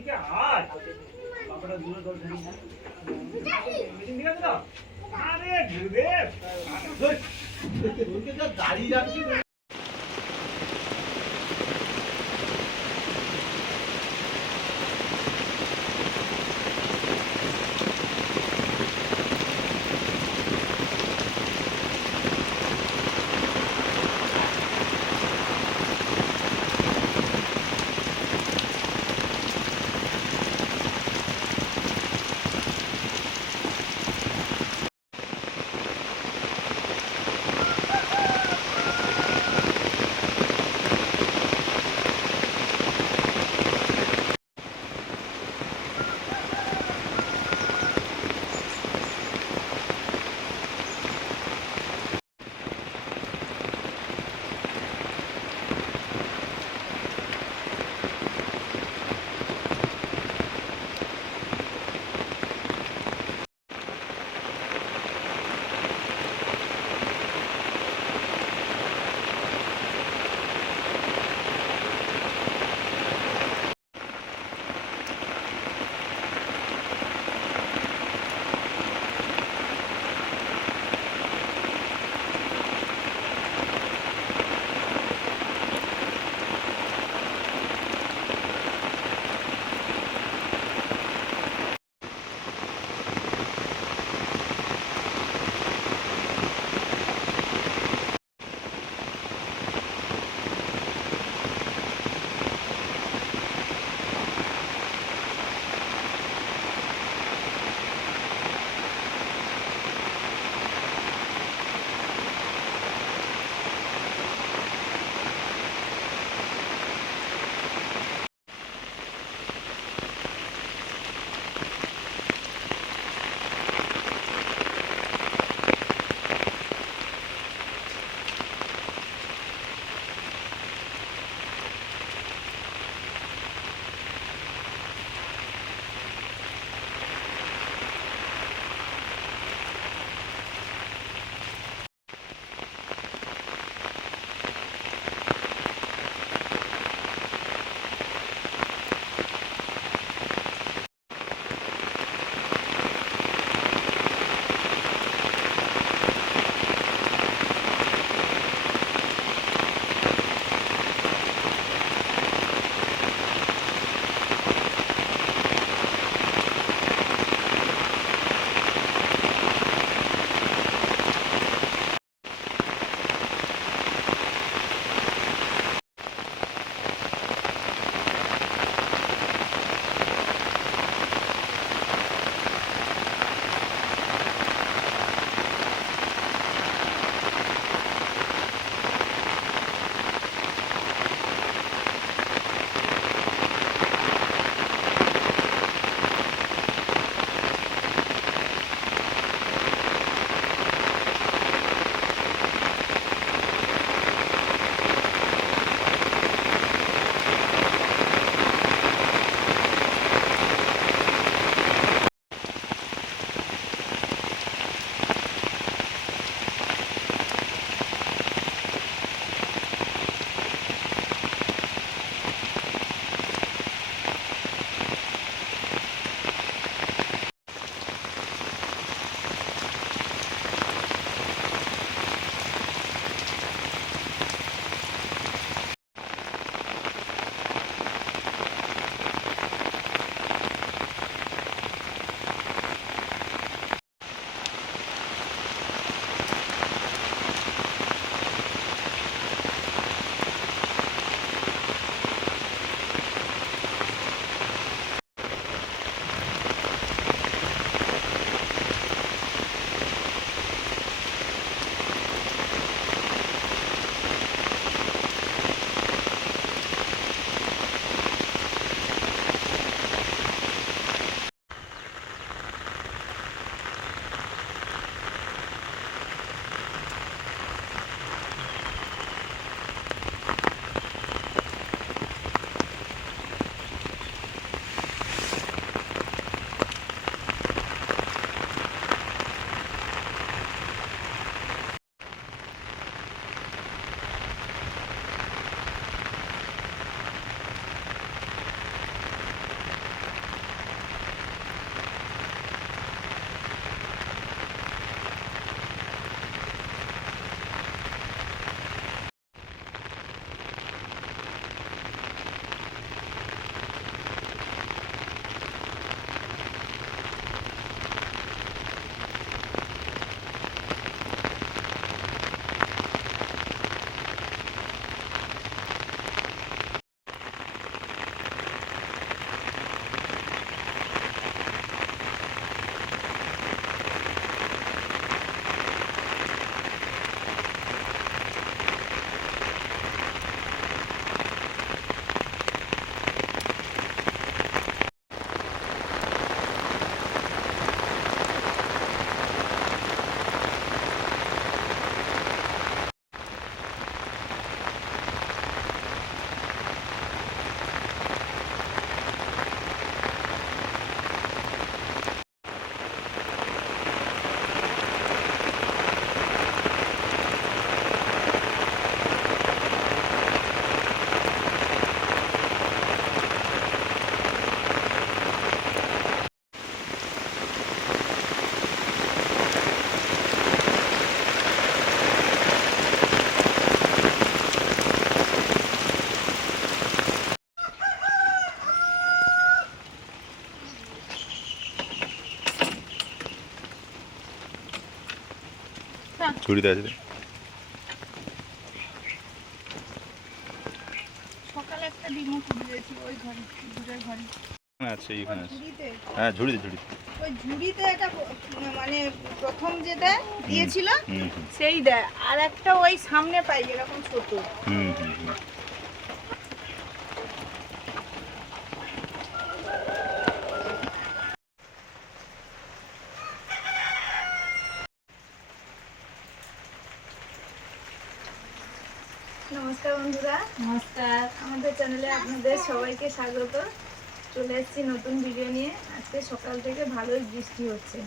এদিকে আয় বাবাটা দূরে দল ধরি না মিটিং ঠিক আছে তো আরে গুরুদেব তোকে যা দাঁড়িয়ে রাখছি ঝুড়িতে আছে রে। সকালে একটা ডিমও কুড়িয়েছি ওই ঘরে, দূরের ঘরে। আচ্ছা এখানে আছে। ঝুড়িতে, হ্যাঁ ঝুড়িতে ঝুড়িতে। ওই ঝুড়িতে এটা মানে প্রথম যে দেয় দিয়েছিল হুম হুম সেই দেয়, আর একটা ওই সামনে পাই এরকম ছোট। হুম হুম হুম। নমস্কার বন্ধুরা, নমস্কার। আমাদের চ্যানেলে আপনাদের সবাইকে স্বাগত। চলে এসেছি নতুন ভিডিও নিয়ে। আজকে সকাল থেকে ভালোই বৃষ্টি হচ্ছে,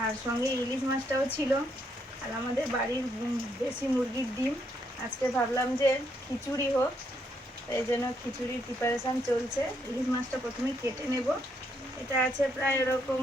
আর সঙ্গে ইলিশ মাছটাও ছিল, আর আমাদের বাড়ির দেশি মুরগির ডিম। আজকে ভাবলাম যে খিচুড়ি হোক, এই জন্য খিচুড়ির প্রিপারেশান চলছে। ইলিশ মাছটা প্রথমে কেটে নেব। এটা আছে প্রায় এরকম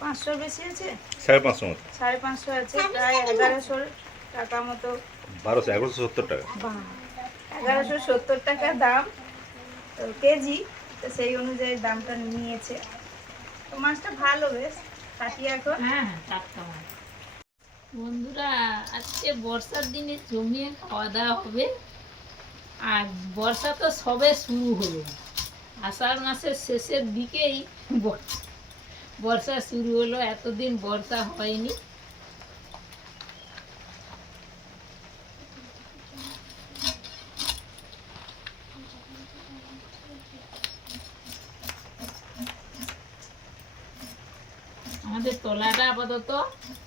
500 বেশি আছে, 550 মতো। 550 আছে, প্রায় 1100 টাকা মতো। 1170 টাকা। 1170 টাকা দাম তো কেজি, তো সেই অনুযায়ী দামটা নিয়েছে। তো মাছটা ভালো, বেশ কাটি এখন। হ্যাঁ টাটকা মাছ। বন্ধুরা, আজকে বর্ষার দিনে জমিয়ে খাওয়া দাওয়া হবে। আর বর্ষা তো সবে শুরু হলো, আষাঢ় মাসের শেষের দিকেই বর্ষা শুরু হলো। এতদিন বর্ষা হয়নি। আমাদের তলাটা আপাতত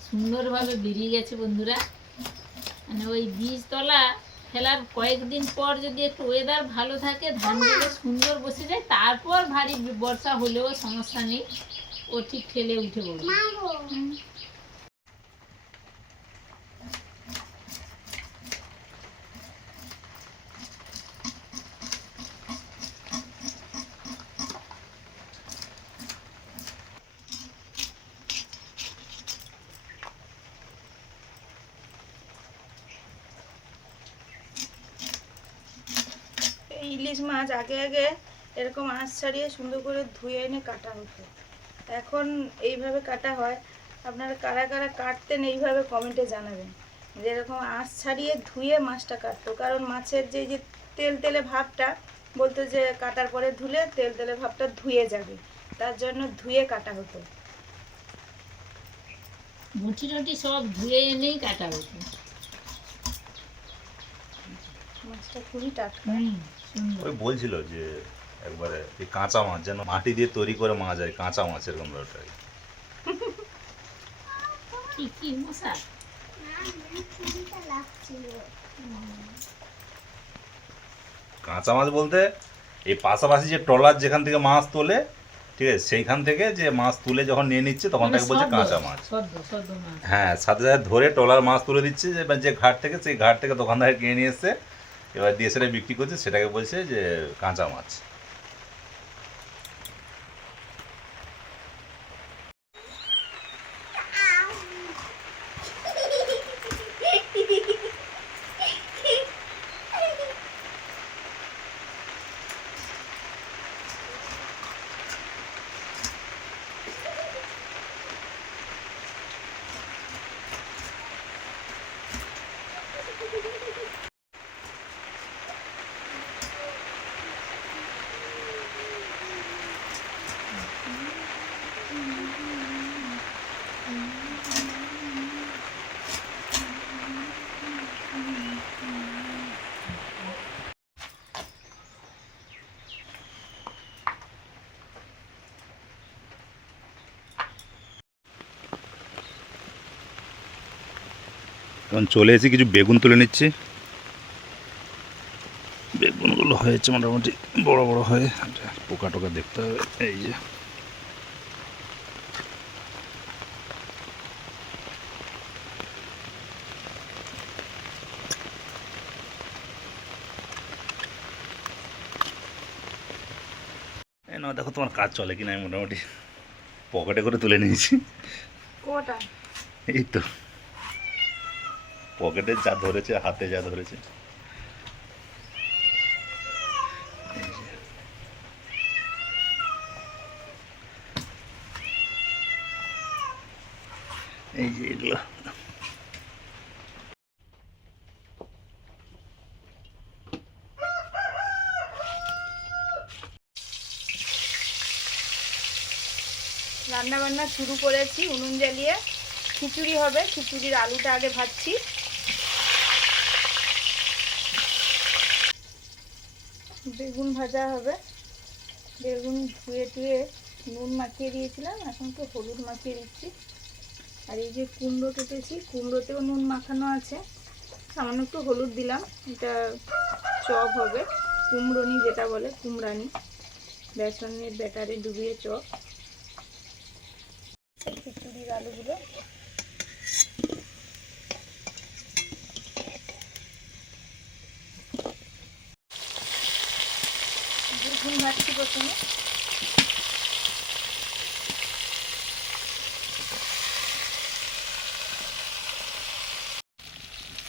সুন্দরভাবে বেরিয়ে গেছে বন্ধুরা। মানে ওই বীজতলা ফেলার কয়েকদিন পর যদি একটু ওয়েদার ভালো থাকে, ধানগুলো সুন্দর বসে যায়, তারপর ভারী বর্ষা হলেও সমস্যা নেই, ও ঠিক ঠেলে উঠে পড়বে। এই ইলিশ মাছ আগে আগে এরকম আঁশ ছাড়িয়ে সুন্দর করে ধুয়ে এনে কাটা হতো, এখন এইভাবে কাটা হয়। আপনারা কারা কারা কাটতেন এইভাবে কমেন্টে জানাবেন, যেরকম আঁশ ছাড়িয়ে ধুয়ে মাছটা কাটতো। কারণ মাছের যে যে তেল তেলে ভাবটা, বলতো যে কাটার পরে ধুলে তেল তেলে ভাবটা ধুয়ে যাবে, তার জন্য ধুয়ে কাটা হতো। মুঠি টুটি সব ধুয়ে এনেই কাটা হতো। মাছটা খুবই টাটকা। সুন্দর। ওই বলছিল যে একবারে এই কাঁচা মাছ যেন মাটি দিয়ে তৈরি করে মাছ যায়, কাঁচা মাছ এরকম ব্যাপারটা। কি কি মশা? কাঁচা মাছ বলতে এই পাশাপাশি যে ট্রলার যেখান থেকে মাছ তোলে, ঠিক আছে, সেইখান থেকে যে মাছ তুলে যখন নিয়ে নিচ্ছে তখন মানে তাকে বলছে কাঁচা মাছ। সদ্য সদ্য মাছ। হ্যাঁ, সাথে সাথে ধরে ট্রলার মাছ তুলে দিচ্ছে, যে এবার যে ঘাট থেকে, সেই ঘাট থেকে দোকানদার কিনে নিয়ে এসছে, এবার দিয়ে সেটা বিক্রি করছে, সেটাকে বলছে যে কাঁচা মাছ। এখন চলে এসে কিছু বেগুন তুলে নিচ্ছি। বেগুনগুলো হয়েছে মোটামুটি বড় বড় হয়ে, পোকা টোকা দেখতে হবে। এই যে এই নাও, দেখো তোমার কাজ চলে কিনা। আমি মোটামুটি পকেটে করে তুলে নিয়েছি। কোটা এই তো পকেটে যা ধরেছে, হাতে যা ধরেছে। এই যে এগুলো রান্না বান্না শুরু করেছি উনুন জ্বালিয়ে। খিচুড়ি হবে, খিচুড়ির আলুটা আগে ভাজছি। বেগুন ভাজা হবে, বেগুন ধুয়ে টুয়ে নুন মাখিয়ে দিয়েছিলাম, এখন তো হলুদ মাখিয়ে দিচ্ছি। আর এই যে কুমড়ো কেটেছি, কুমড়োতেও নুন মাখানো আছে, সামান্য একটু হলুদ দিলাম। এটা চপ হবে, কুমড়োনি যেটা বলে, কুমড়ানি, বেসনের ব্যাটারে ডুবিয়ে চপ। খিচুড়ির আলুগুলো বেগুন ভাজছি প্রথমে।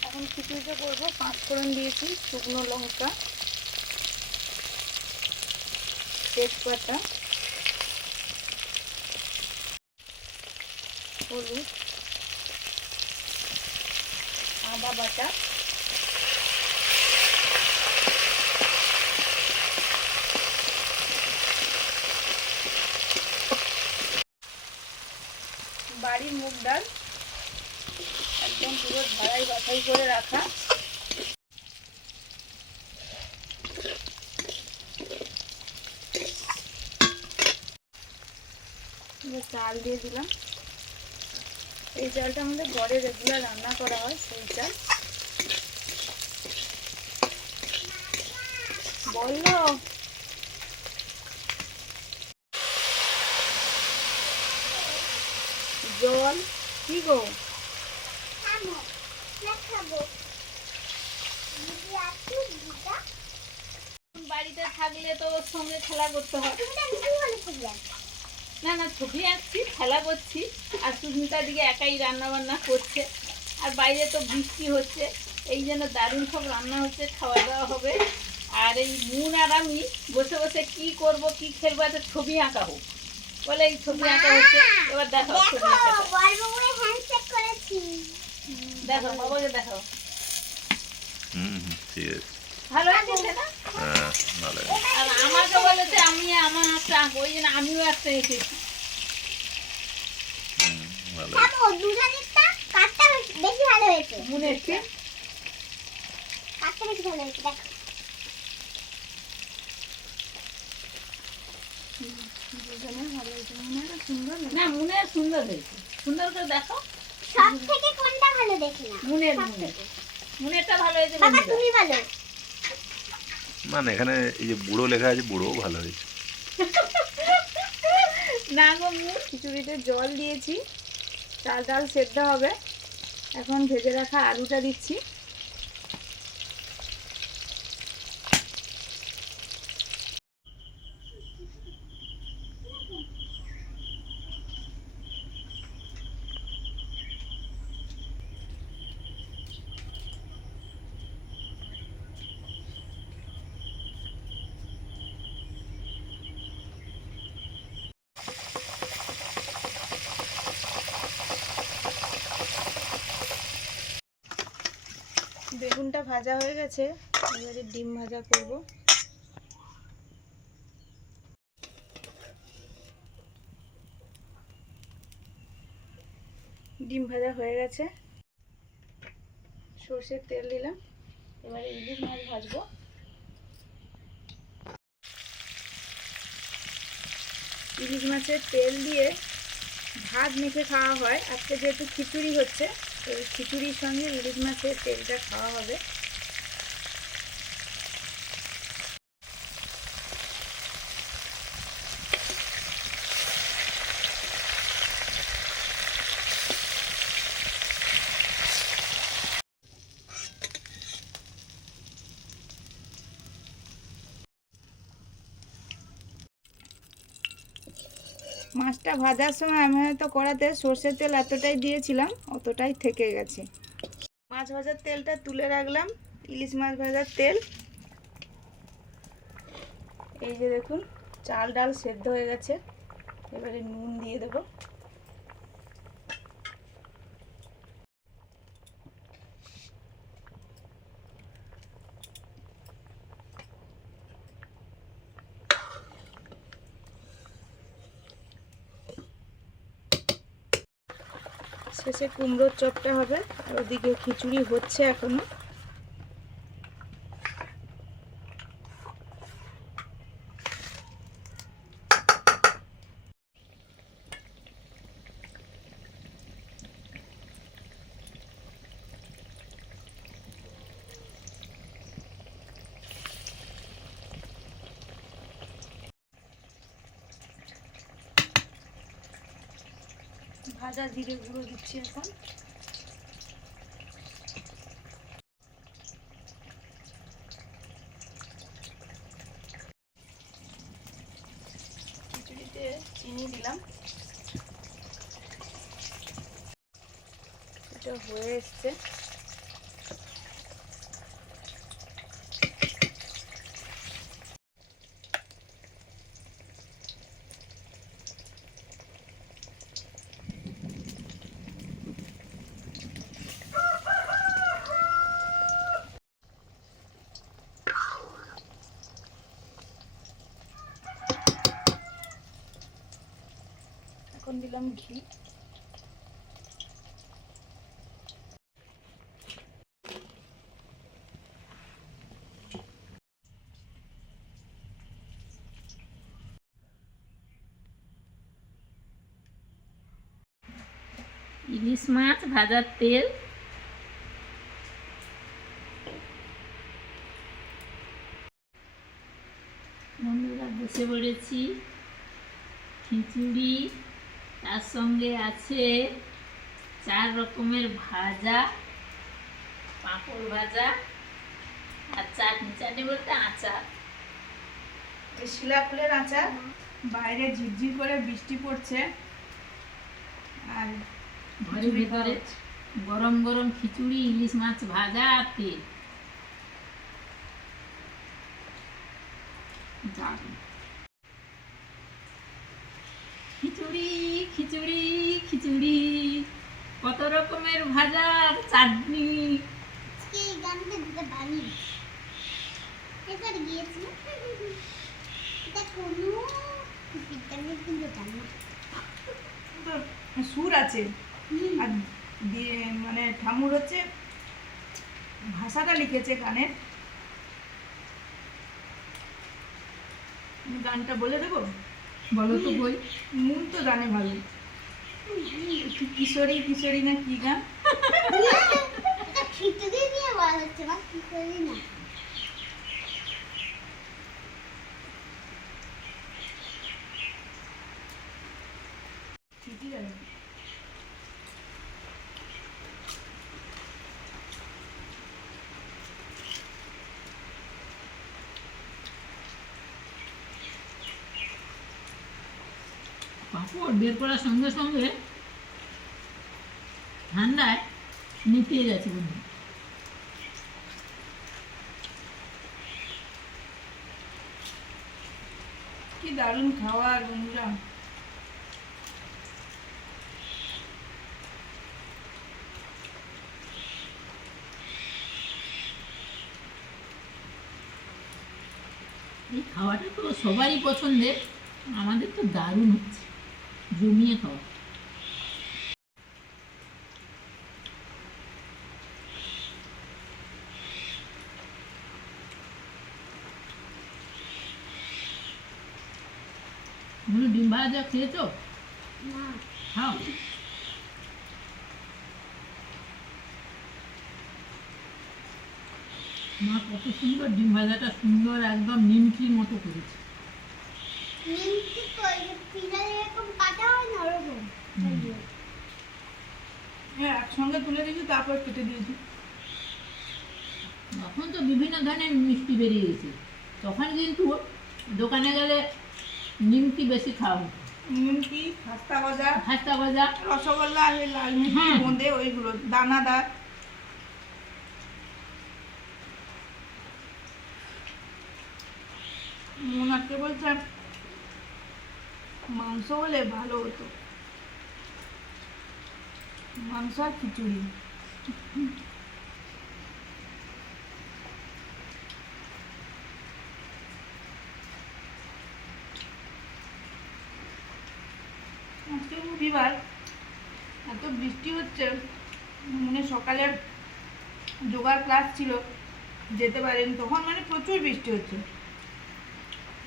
এখন খিচুড়িটা করবো। 5 ফোড়ন দিয়েছি, শুকনো লঙ্কা, তেজপাতা, হলুদ, আদা বাটা, বাড়ির মুগ ডাল, একদম পুরো ঝাড়াই বাছাই করে রাখা। চাল দিয়ে দিলাম। এই চালটা আমাদের ঘরে রেগুলার রান্না করা হয়, সেই চাল। বললো জল কি গো? বাড়িতে থাকলে তো ওর সঙ্গে খেলা করতে হবে। না না, ছবি আঁকছি, খেলা করছি, আর সুস্মিতার দিকে একাই রান্না বান্না করছে। আর বাইরে তো বৃষ্টি হচ্ছে, এই জন্য দারুণ সব রান্না হচ্ছে, খাওয়া দাওয়া হবে। আর এই মুন আর আমি বসে বসে কি করব, কি খেলবো, একটা ছবি আঁকা হোক বলে এই ছবি আঁকা হচ্ছে। এবার দেখো ছবি আঁকা, দেখো বাবাকে দেখাও। ঠিক আছে, ভালো হয়েছে না? হ্যাঁ ভালো। আর আমাকে বলেছে আমি আমার একটা আঁকবো, ওই জন্য আমিও একটা এঁকেছি। ভালো। মুনের চেয়ে দুজনে ভালো হয়েছে। মুনেরও সুন্দর না? না, মুনের সুন্দর হয়েছে। সুন্দর করে দেখো। সব থেকে কোনটা ভালো দেখি না? মুনেরটা ভালো হয়েছে। বাবা তুমি ভালো। মানে এখানে এই যে বুড়ো লেখা আছে, বুড়োও ভালো হয়েছে। না গো, খিচুড়িতে জল দিয়েছি, চাল ডাল সেদ্ধ হবে। এখন ভেজে রাখা আলুটা দিচ্ছি। বেগুনটা ভাজা হয়ে গেছে, এবারে ডিম ভাজা করব। ডিম ভাজা হয়ে গেছে, সর্ষের তেল দিলাম। এবারে ইলিশ মাছ ভাজবো। ইলিশ মাছের তেল দিয়ে ভাত মেখে খাওয়া হয়। আজকে যেহেতু খিচুড়ি হচ্ছে, তো খিচুড়ির সঙ্গে ইলিশ মাছের তেলটা খাওয়া হবে। মাছটা ভাজার সময় আমি হয়তো কড়াতে সর্ষের তেল এতটাই দিয়েছিলাম, অতটাই থেকে গেছে। মাছ ভাজার তেলটা তুলে রাখলাম, ইলিশ মাছ ভাজার তেল। এই যে দেখুন, চাল ডাল সেদ্ধ হয়ে গেছে। এবারে নুন দিয়ে দেবো। শেষে কুমড়োর চপটা হবে, আর ওদিকে খিচুড়ি হচ্ছে এখনো। ভাজা জিরে গুঁড়ো দিচ্ছি এখন। খিচুড়িতে চিনি দিলাম। এটা হয়ে এসছে। এখন দিলাম ঘি। ইলিশ মাছ ভাজার তেল, বন্ধুরা বসে পড়েছি। খিচুড়ি, তার সঙ্গে আছে 4 রকমের ভাজা, পাঁপড় ভাজা আর চাটনি। চাটনি বলতে আচার। শিলা ফুলের আচার। বাইরে ঝিরঝির করে বৃষ্টি পড়ছে, আর ঘরের ভেতরে গরম গরম খিচুড়ি, ইলিশ মাছ ভাজা আর তেল। দারুণ। খিচুড়ি খিচুড়ি খিচুড়ি, কত রকমের ভাজা আর চাটনি। আজকে এই গানটা দিতে পারি এবার গিয়েছি এটা কোনো বিজ্ঞানের কিন্তু জানি না। তো সুর আছে, আর মানে ঠাকুর হচ্ছে ভাষাটা লিখেছে গানের। আমি গানটা বলে দেবো? বলো তো বই। মন তো জানে ভালো। কিশোরী কিশোরী না কি গান? এটা খিচুড়ি দিয়ে বলা হচ্ছে না, খিচুড়ি না। ঠিকই জানি। পাঁপড় বের করার সঙ্গে সঙ্গে ঠান্ডায় নিতে গেছে বন্ধু। কি দারুণ খাবার বন্ধুরা। এই খাওয়াটা তো সবারই পছন্দের, আমাদের তো দারুণ হচ্ছে, জমিয়ে খাওয়া। তুমি ডিম ভাজা খেয়েছো? না খাও। মা কত সুন্দর ডিম ভাজাটা, সুন্দর একদম নিমকির মতো করেছে। নিমকি কই পিজা এরকম কাটা হয় না ওরকম। হ্যাঁ, একসঙ্গে তুলে দিয়েছি, তারপর কেটে দিয়েছি। এখন তো বিভিন্ন ধরনের মিষ্টি বেরিয়ে গেছে, তখন কিন্তু দোকানে গেলে নিমকি বেশি খাওয়া হতো। নিমকি, খাস্তা গজা, খাস্তা ভাজা, রসগোল্লা, আর ওই লাল মিষ্টি হ্যাঁ। বোঁদে, ওইগুলো দানাদার। মোনাকে বলছে মাংস হলে ভালো হতো, মাংস আর খিচুড়ি। আজকে রবিবার, এত বৃষ্টি হচ্ছে, মানে সকালে যোগার ক্লাস ছিল, যেতে পারেন তখন, মানে প্রচুর বৃষ্টি হচ্ছে।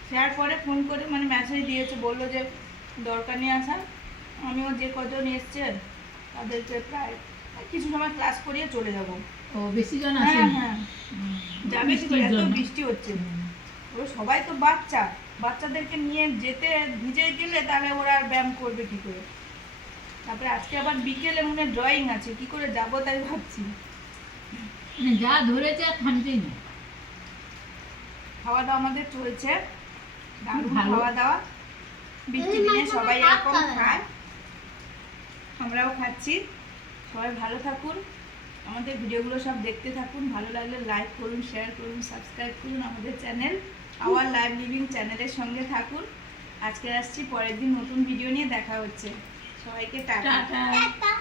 স্যার পরে ফোন করে মানে মেসেজ দিয়েছে, বললো যে দরকার নিয়ে আসা। আমিও যে কজন এসছে তাদেরকে প্রায় কিছু সময় ক্লাস করিয়ে চলে যাব। ও বেশি জন হ্যাঁ আসেনি? হ্যাঁ, যাবে কি করে, এত বৃষ্টি হচ্ছে। ওরা সবাই তো বাচ্চাদেরকে নিয়ে যেতে ভিজে গেলে তাহলে ওরা আর ব্যায়াম করবে কি করে। তারপরে আজকে আবার বিকেলে মনে ড্রয়িং আছে, কি করে যাবো তাই ভাবছি। মানে যা ধরেছে আর থামছেই না। খাওয়া দাওয়া আমাদের চলছে, দারুণ ভালো। খাওয়া দাওয়া। বৃষ্টির দিনে সবাই এরকম খায়, আমরাও খাচ্ছি। সবাই ভালো থাকুন, আমাদের ভিডিওগুলো সব দেখতে থাকুন। ভালো লাগলে লাইক করুন, শেয়ার করুন, সাবস্ক্রাইব করুন আমাদের চ্যানেল আওয়ার লাইভ লিভিং চ্যানেলের সঙ্গে থাকুন। আজকে আসছি, পরের দিন নতুন ভিডিও নিয়ে দেখা হচ্ছে। সবাইকে টাটা। টাটা। টাটা।